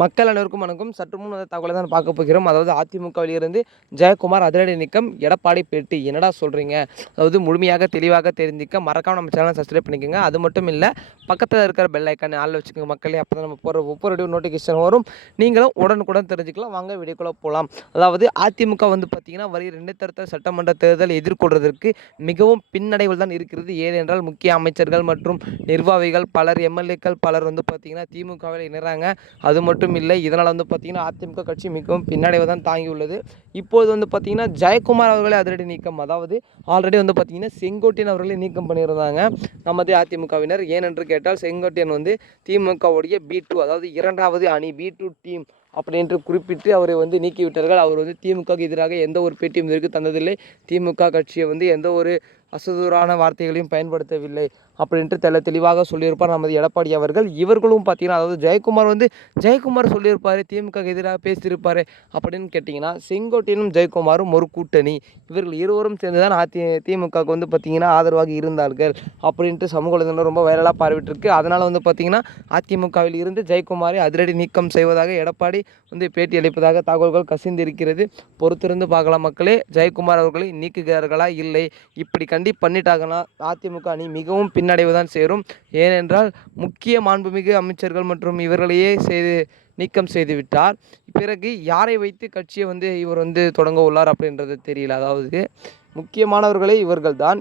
மக்கள் அனைவருக்கும் வணக்கம். சற்று முன் வந்த தகவலை தான் பார்க்க போகிறோம். அதாவது அதிமுகவிலிருந்து ஜெயக்குமார் அதிரடி நீக்கம், எடப்பாடி பேட்டி. என்னடா சொல்கிறீங்க? அதாவது முழுமையாக தெளிவாக தெரிஞ்சிக்க மறக்காம நம்ம சேனலை சப்ஸ்கிரைப் பண்ணிக்கோங்க. அது மட்டும் இல்லை, பக்கத்தில் இருக்கிற பெல் ஐக்கான் ஆளில் வச்சுக்கோங்க மக்களே. அப்போ தான் நம்ம போகிற ஒவ்வொரு வீடியோ நோட்டிஃபிகேஷன் வரும். நீங்களும் உடனுக்குடன் தெரிஞ்சுக்கலாம். வாங்க வீடியோக்குள்ளே போகலாம். அதாவது அதிமுக வந்து பார்த்தீங்கன்னா வருகிற 2023 சட்டமன்ற தேர்தல் எதிர்கொள்வதற்கு மிகவும் பின்னடைவில் தான் இருக்கிறது. ஏனென்றால் முக்கிய அமைச்சர்கள் மற்றும் நிர்வாகிகள் பலர், எம்எல்ஏக்கள் பலர் வந்து பார்த்தீங்கன்னா திமுகவில் இணைறாங்க. அது மட்டும் இல்லை, இதனால் வந்து பார்த்திங்கன்னா அதிமுக கட்சி மிகவும் பின்னடைவை தான் தாங்கியுள்ளது. இப்போது வந்து பார்த்திங்கன்னா ஜெயக்குமார் அவர்களே அதிரடி நீக்கம். அதாவது ஆல்ரெடி வந்து பார்த்திங்கன்னா செங்கோட்டையன் அவர்களே நீக்கம் பண்ணியிருந்தாங்க நமது அதிமுகவினர். ஏனென்று கேட்டால் செங்கோட்டையன் வந்து திமுகவுடைய B2, அதாவது இரண்டாவது அணி B2 டீம் அப்படின்ட்டு குறிப்பிட்டு அவரை வந்து நீக்கிவிட்டார்கள். அவர் வந்து திமுகவுக்கு எதிராக எந்த ஒரு பேட்டியும் இதற்கு தந்ததில்லை. திமுக கட்சியை வந்து எந்த ஒரு அசுதூரான வார்த்தைகளையும் பயன்படுத்தவில்லை அப்படின்ட்டு தெளிவாக சொல்லியிருப்பார் நமது எடப்பாடி அவர்கள். இவர்களும் பார்த்தீங்கன்னா, அதாவது ஜெயக்குமார் சொல்லியிருப்பார், திமுக எதிராக பேசியிருப்பார் அப்படின்னு கேட்டிங்கன்னா, செங்கோட்டையனும் ஜெயக்குமாரும் ஒரு கூட்டணி. இவர்கள் இருவரும் சேர்ந்து தான் திமுகவுக்கு வந்து பார்த்திங்கன்னா ஆதரவாக இருந்தார்கள் அப்படின்ட்டு சமூக வலைதளம் ரொம்ப வைரலாக பரவிட்டுருக்கு. அதனால் வந்து பார்த்திங்கன்னா அதிமுகவில் இருந்து ஜெயக்குமாரை அதிரடி நீக்கம் செய்வதாக எடப்பாடி வந்து பேட்டி அளிப்பதாக தகவல்கள் கசிந்திருக்கிறது. பொறுத்திருந்து பார்க்கலாம் மக்களே. ஜெயக்குமார் அவர்களை நீக்குகிறார்களா இல்லை, இப்படி பண்ணிட்டாங்கன்னா அதிமுக அணி மிகவும் பின்னடைவு தான் சேரும். ஏனென்றால் முக்கிய மாண்புமிகு அமைச்சர்கள் மற்றும் இவர்களையே நீக்கம் செய்து விட்டார். பிறகு யாரை வைத்து கட்சியை வந்து இவர் வந்து தொடங்க உள்ளார் அப்படின்றது தெரியல. அதாவது முக்கியமானவர்களே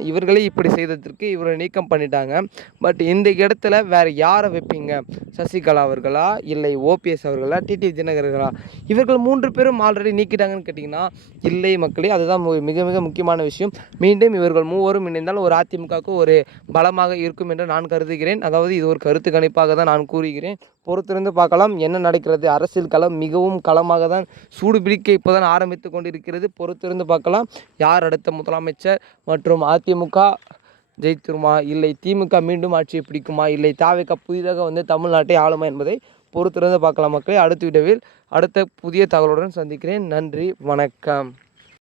இவர்களே இப்படி செய்ததற்கு இவரை நீக்கம் பண்ணிட்டாங்க. பட் இந்த இடத்துல வேறு யாரை வைப்பீங்க? சசிகலா அவர்களா, இல்லை OPS அவர்களா, டிடிவி தினகரர்களா? இவர்கள் 3 பேரும் ஆல்ரெடி நீக்கிட்டாங்கன்னு கேட்டிங்கன்னா இல்லை மக்களே. அதுதான் மிக மிக முக்கியமான விஷயம். மீண்டும் இவர்கள் மூவரும் இணைந்தால் ஒரு அதிமுகவுக்கு ஒரு பலமாக இருக்கும் என்று நான் கருதுகிறேன். அதாவது இது ஒரு கருத்து கணிப்பாக தான் நான் கூறுகிறேன். பொறுத்திருந்து பார்க்கலாம் என்ன நடக்கிறது. அரசியல் களம் மிகவும் களமாக தான் சூடுபிடிக்க இப்போதான் ஆரம்பித்து கொண்டிருக்கிறது. பொறுத்திருந்து பார்க்கலாம். யார் அடுத்த முதலமைச்சர் மற்றும் அதிமுக ஜெயித்திருமா, இல்லை திமுக மீண்டும் ஆட்சியை பிடிக்குமா, இல்லை தாவேகா புதிதாக வந்து தமிழ்நாட்டை ஆளுமா என்பதை பொறுத்திருந்து பார்க்கலாம் மக்களே. அடுத்த வீடியோவில் அடுத்த புதிய தகவலுடன் சந்திக்கிறேன். நன்றி, வணக்கம்.